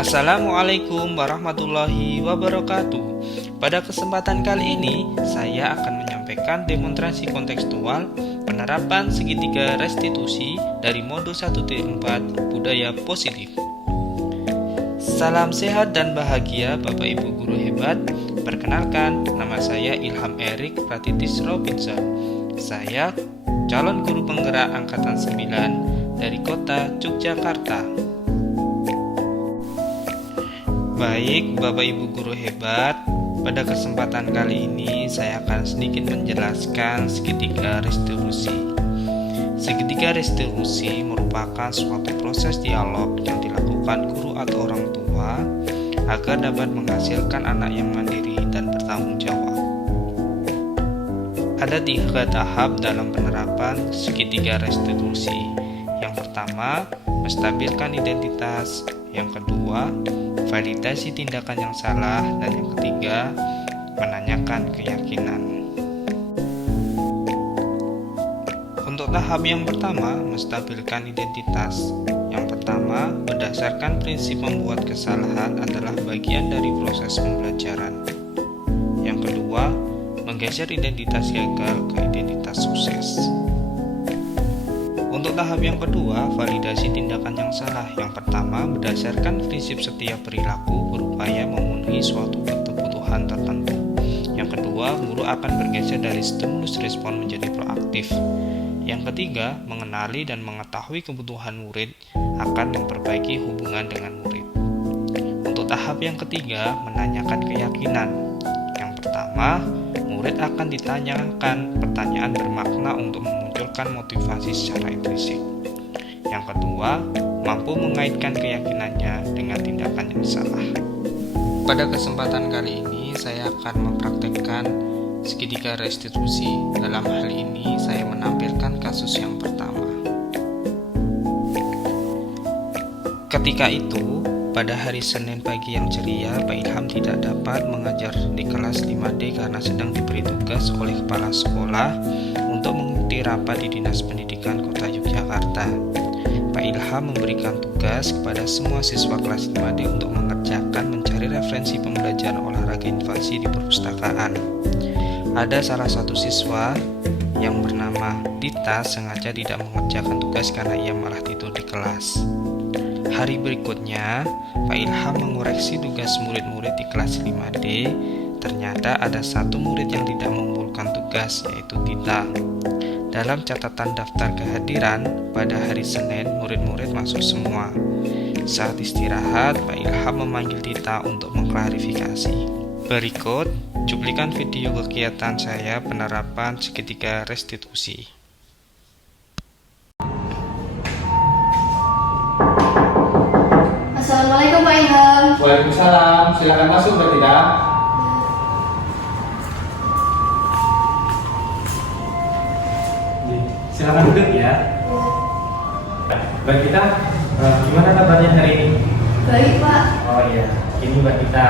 Assalamualaikum warahmatullahi wabarakatuh. Pada kesempatan kali ini, saya akan menyampaikan demonstrasi kontekstual penerapan segitiga restitusi dari Modul 1.4 Budaya Positif. Salam sehat dan bahagia Bapak Ibu Guru hebat. Perkenalkan, nama saya Ilham Erik Pratitis Robinson. Saya calon guru penggerak Angkatan 9 dari kota Yogyakarta. Baik, Bapak Ibu Guru hebat, pada kesempatan kali ini saya akan sedikit menjelaskan segitiga restitusi. Segitiga restitusi merupakan suatu proses dialog yang dilakukan guru atau orang tua agar dapat menghasilkan anak yang mandiri dan bertanggung jawab. Ada 3 tahap dalam penerapan segitiga restitusi. Yang pertama, menstabilkan identitas. Yang kedua, validasi tindakan yang salah. Dan yang ketiga, menanyakan keyakinan. Untuk tahap yang pertama, menstabilkan identitas. Yang pertama, berdasarkan prinsip membuat kesalahan adalah bagian dari proses pembelajaran. Yang kedua, menggeser identitas gagal ke identitas sukses. Untuk tahap yang kedua, validasi tindakan yang salah. Yang pertama, berdasarkan prinsip setiap perilaku berupaya memenuhi suatu kebutuhan tertentu. Yang kedua, guru akan bergeser dari stimulus respon menjadi proaktif. Yang ketiga, mengenali dan mengetahui kebutuhan murid akan memperbaiki hubungan dengan murid. Untuk tahap yang ketiga, menanyakan keyakinan. Yang pertama, murid akan ditanyakan pertanyaan bermakna untuk memunculkan motivasi secara intrinsik. Yang kedua, mampu mengaitkan keyakinannya dengan tindakan yang salah. Pada kesempatan kali ini, saya akan mempraktekkan segitiga restitusi. Dalam hal ini, saya menampilkan kasus yang pertama. Ketika itu, pada hari Senin pagi yang ceria, Pak Ilham tidak dapat mengajar di kelas 5D karena sedang diberi tugas oleh kepala sekolah untuk mengikuti rapat di Dinas Pendidikan Kota Yogyakarta. Pak Ilham memberikan tugas kepada semua siswa kelas 5D untuk mengerjakan mencari referensi pembelajaran olahraga invasi di perpustakaan. Ada salah satu siswa yang bernama Dita sengaja tidak mengerjakan tugas karena ia malah tidur di kelas. Hari berikutnya, Pak Ilham mengoreksi tugas murid-murid di kelas 5D. Ternyata ada satu murid yang tidak mengumpulkan tugas, yaitu Dita. Dalam catatan daftar kehadiran, pada hari Senin, murid-murid masuk semua. Saat istirahat, Pak Ilham memanggil Dita untuk mengklarifikasi. Berikut cuplikan video kegiatan saya penerapan segitiga restitusi. Assalamualaikum Pak Ilham. Waalaikumsalam, silakan masuk Mbak Dita. Silakan duduk ya. Mbak Dita, gimana kabarnya hari ini? Baik Pak. Oh iya, ini Mbak Dita.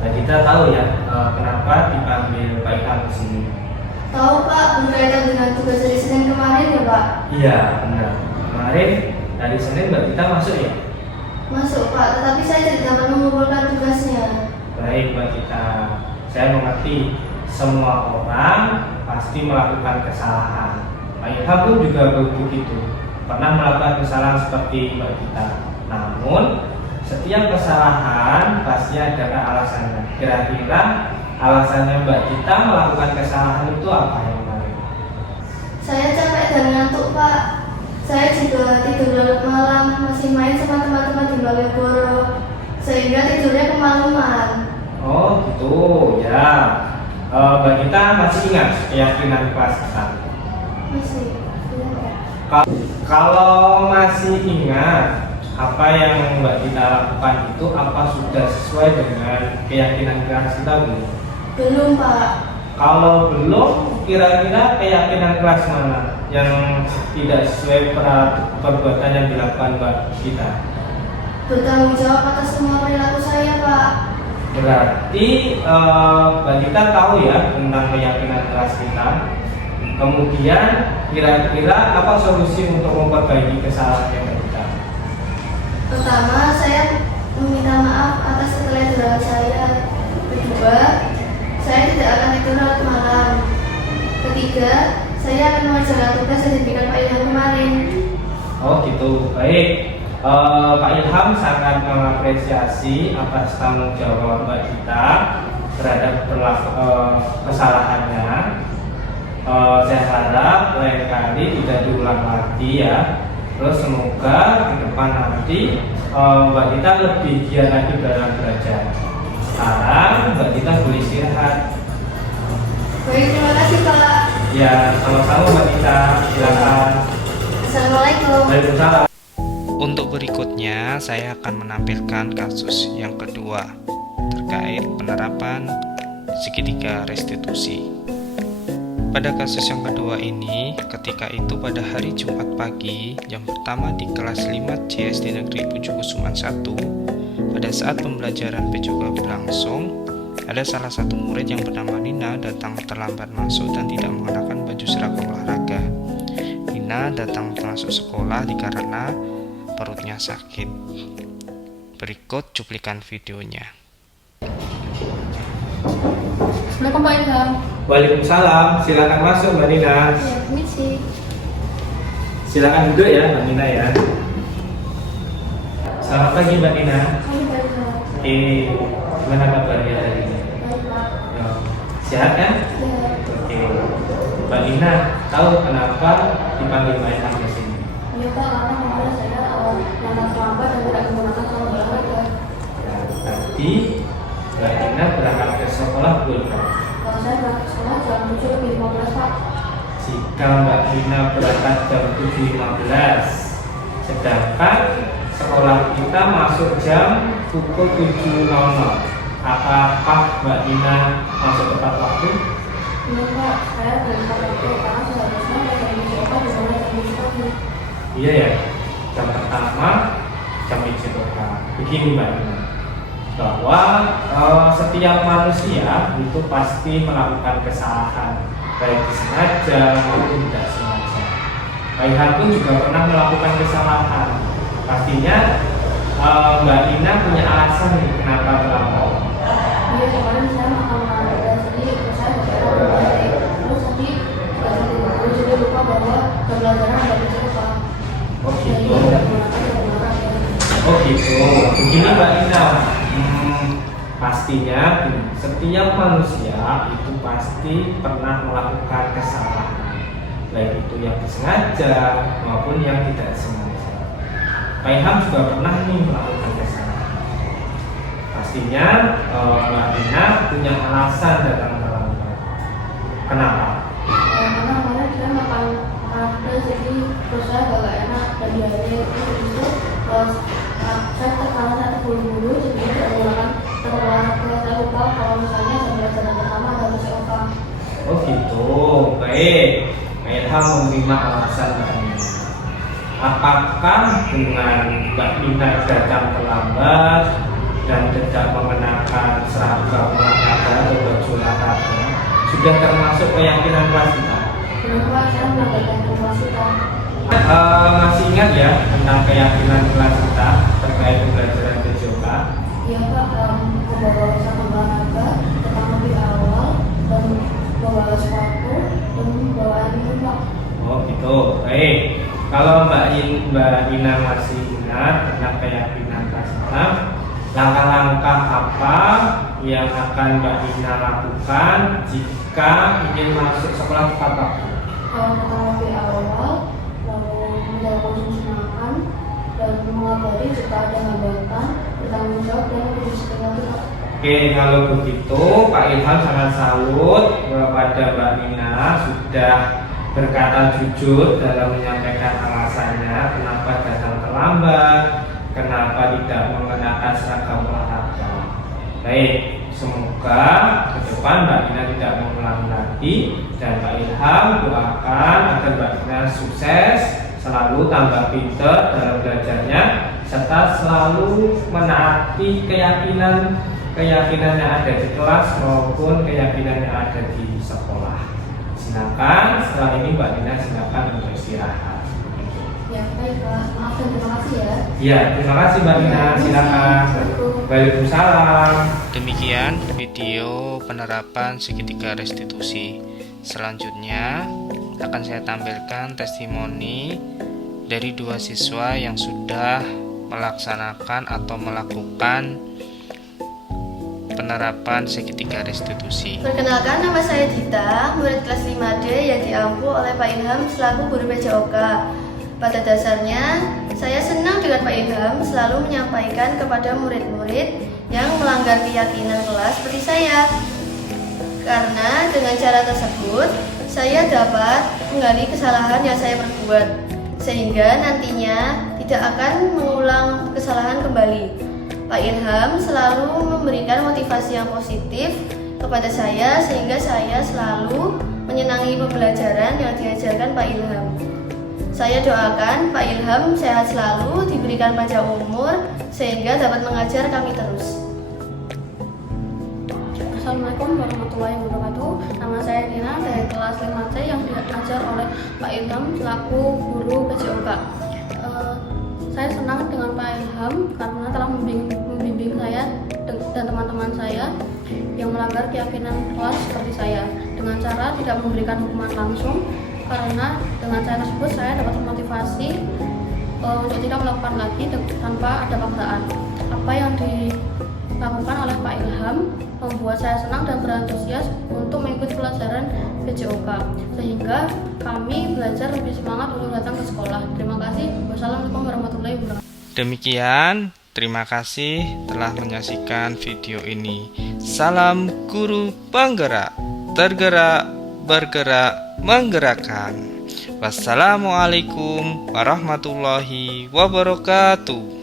Mbak Dita tahu ya kenapa dipanggil Pak Ilham ke sini? Tahu Pak, berkaitan dengan tugas dari Senin kemarin ya Pak? Iya, benar. Kemarin dari Senin Mbak Dita masuk ya? Masuk Pak, tetapi saya tidak dapat mengumpulkan tugasnya. Baik Mbak Dita, saya mengerti semua orang pasti melakukan kesalahan. Pak Ilham pun juga begitu, pernah melakukan kesalahan seperti Mbak Dita. Namun, setiap kesalahan pasti ada alasannya. Kira-kira alasannya Mbak Dita melakukan kesalahan itu apa yang kemarin? Saya capek dan ngantuk Pak. Saya juga tidur larut malam, masih main sama teman-teman di Malioboro, sehingga tidurnya kemalaman. Oh gitu, ya. Mbak Dita masih ingat keyakinan kelas 1? Masih. Kalau masih ingat, apa yang Mbak Dita lakukan itu apa sudah sesuai dengan keyakinan kelas kita belum? Belum Pak. Kalau belum, kira-kira keyakinan kelas mana yang tidak sesuai perbuatan yang dilakukan Mbak Dita? Bertanggung jawab atas semua perilaku saya Pak. Berarti Mbak Dita tahu ya tentang keyakinan kelas kita. Kemudian kira-kira apa solusi untuk memperbaiki kesalahan yang Mbak Dita? Pertama, saya meminta maaf ketiga, saya akan mengerjakan tugas yang diberikan Pak Ilham kemarin. Oh gitu, baik. Pak Ilham sangat mengapresiasi atas tanggung jawab Mbak Gita terhadap kesalahannya. Saya harap lain kali tidak diulang lagi ya. Terus semoga ke depan nanti Mbak Gita lebih giat lagi dalam belajar. Sekarang Mbak Gita boleh istirahat. Baik, terima kasih Pak. Ya, sama-sama Mbak Gita. Silakan. Assalamualaikum. Waalaikumsalam. Untuk berikutnya, saya akan menampilkan kasus yang kedua terkait penerapan segitiga restitusi. Pada kasus yang kedua ini, ketika itu pada hari Jumat pagi, jam pertama di kelas 5 C SD Negeri Pujukusuman 1, pada saat pembelajaran PJOGA berlangsung, ada salah satu murid yang bernama Nina datang terlambat masuk dan tidak mengenakan baju seragam olahraga. Nina datang masuk sekolah dikarenakan perutnya sakit. Berikut cuplikan videonya. Assalamualaikum Pak Ilham. Waalaikumsalam. Silakan masuk Mbak Nina. Ya, permisi. Silakan duduk ya Mbak Nina ya. Selamat pagi Mbak Nina. Hai Pak Ilham. Gimana kabarnya hari ini? Baik Pak. Ya. Sehat kan? Ya, Oke. Mbak Nina, tahu kenapa dipanggil Mbak Ilham ke sini? iya Pak, karena kemarin saya datang terlambat dan tidak menggunakan sarung olahraga. Nah, tadi Mbak Nina berangkat ke sekolah belum? Kalau saya berangkat sekolah jam 7.15 Pak. Jika Mbak Nina berangkat jam 7.15, sedangkan sekolah kita masuk jam pukul 7.00, apakah Mbak Nina masuk tepat waktu? Iya Pak, saya berangkat waktu karena seharusnya saya bisa Pak di sana jam 7 pagi. Iya ya, jam pertama jam PJOGA. Begini Mbak Nina, bahwa setiap manusia itu pasti melakukan kesalahan, baik disengaja maupun tidak sengaja. Pak Ilham pun juga pernah melakukan kesalahan. Pastinya Mbak Nina punya alasan nih kenapa terlambat. Iya, kemarin saya makan olahraga, jadi saya bergerak berbalik. Terus tadi juga lupa bahwa pembelajaran ada di Pak. Oh Jadi gitu. tidak menggunakan sarung olahraga. Oh gitu. Begini Mbak Nina, pastinya setiap manusia itu pasti pernah melakukan kesalahan, baik itu yang disengaja maupun yang tidak sengaja. Pak Ilham juga pernah nih melakukan kesalahan. Pastinya Mbak Nina punya alasan datang terlambat. Kenapa? Karena kemarin saya makan pedas, jadi terus saya agak enak dan diare itu saya terkala saya terburu-buru, jadi tidak menggunakan sarung olahraga. Saya lupa kalau misalnya jam pelajaran pertama harus apa. Oh gitu. Baik. Pak Ilham menerima alasan Mbak Nina. Apakah dengan Mbak Nina datang terlambat dan tidak mengenakan seragam olahraga atau baju olahraga sudah termasuk keyakinan kelas kita? Kenapa saya mengabaikan kapasitas? Masih ingat ya tentang keyakinan kelas kita terkait pembelajaran PJOGA? Iya Pak, membawa sarung olahraga datang lebih awal dan membawa sepatu dan membawa ini Pak. Oh gitu. Baik. Kalau Mbak Nina masih ingat tentang keyakinan kelas kita, langkah-langkah apa yang akan Mbak Nina lakukan jika ingin masuk sekolah tepat waktu? Datang lebih awal, lalu menjaga konsumsi makan dan mengabari jika ada hambatan, bertanggung jawab dan berdisiplin lagi Pak. Oke, kalau begitu Pak Ilham sangat salut kepada Mbak Nina sudah berkata jujur dalam menyampaikan alasannya kenapa datang terlambat, kenapa tidak mengenakan seragam olahraga. Baik, semoga ke depan Mbak Nina tidak mengulangi lagi dan Pak Ilham doakan agar Mbak Nina sukses, selalu tambah pintar dalam belajarnya, serta selalu menaati keyakinan yang ada di kelas maupun keyakinan yang ada di sekolah. Silakan, setelah ini Mbak Nina silakan untuk istirahat. Ya baik Pak, maaf dan terima kasih ya. Ya, terima kasih Mbak Nina, silakan. Waalaikumsalam. Demikian video penerapan segitiga restitusi. Selanjutnya akan saya tampilkan testimoni dari 2 siswa yang sudah melaksanakan atau melakukan penerapan segitiga restitusi. Perkenalkan, nama saya Dita, murid kelas 5D yang diampu oleh Pak Ilham selaku guru PJOK. Pada dasarnya, saya senang dengan Pak Ilham selalu menyampaikan kepada murid-murid yang melanggar keyakinan kelas seperti saya. Karena dengan cara tersebut, saya dapat menggali kesalahan yang saya perbuat, sehingga nantinya tidak akan mengulang kesalahan kembali. Pak Ilham selalu memberikan motivasi yang positif kepada saya sehingga saya selalu menyenangi pembelajaran yang diajarkan Pak Ilham. Saya doakan Pak Ilham sehat selalu, diberikan panjang umur sehingga dapat mengajar kami terus. Assalamualaikum warahmatullahi wabarakatuh. Nama saya Dina dari kelas 5C yang diajar oleh Pak Ilham selaku guru PJOK. Saya senang dengan Pak Ilham karena telah membimbing saya dan teman-teman saya yang melanggar keyakinan kelas seperti saya dengan cara tidak memberikan hukuman langsung, karena dengan cara tersebut saya dapat memotivasi untuk tidak melakukan lagi tanpa ada paksaan. Apa yang dilakukan oleh Pak Ilham membuat saya senang dan berantusias untuk mengikuti pelajaran PJOK, sehingga kami belajar lebih semangat untuk datang ke sekolah. Terima kasih. Wassalamualaikum warahmatullahi wabarakatuh. Demikian, terima kasih telah menyaksikan video ini. Salam guru penggerak, tergerak, bergerak, menggerakkan. Wassalamualaikum warahmatullahi wabarakatuh.